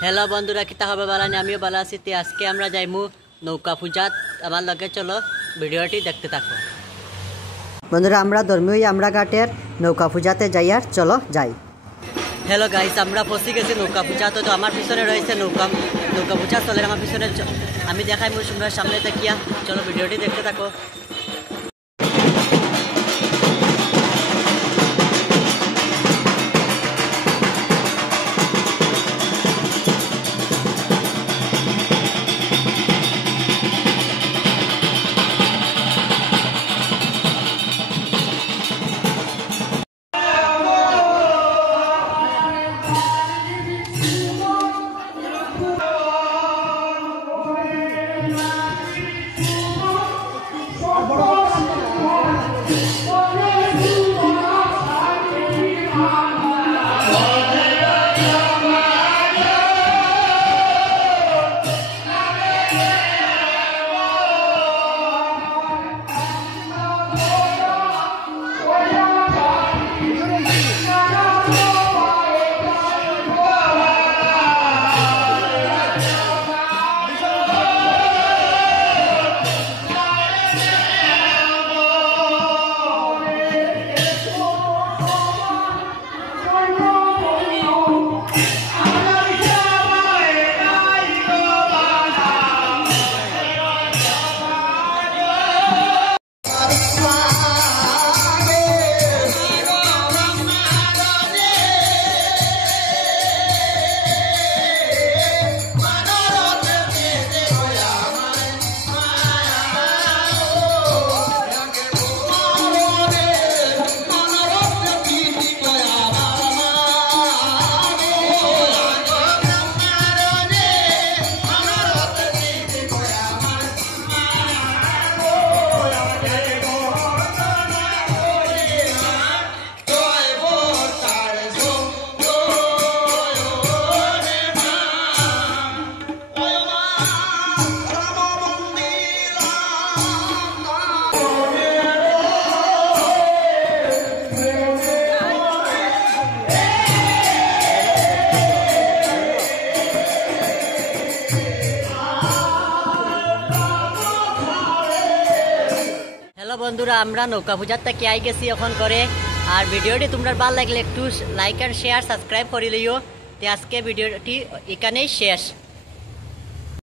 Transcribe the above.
हेलो बंधुरा किता হবে বালানি আমিও ভালো আছি। তে আজকে আমরা যাইমু নৌকা পূজাত। আমার লগে চলো ভিডিওটি দেখতে থাকো। বন্ধুরা আমরা ধর্মীয় আমরা ঘাটের নৌকা পূজাতে যাই, আর চলো যাই। হ্যালো গাইস, আমরা পৌঁছে গেছি নৌকা পূজাতে। তো আমার পিছনে রয়েছে নৌকা পূজা চলে আমার পিছনে। আমি দেখাই তোমরা সামনে তাকিয়া চলো ভিডিওটি দেখতে থাকো। বন্ধুরা আমরা নৌকা পূজার থেকে আই গেছি এখন করে। আর ভিডিওটি তোমরা ভালো লাগলে একটু লাইক আর শেয়ার সাবস্ক্রাইব করে লিও। তো আজকে ভিডিওটি এখানেই শেষ।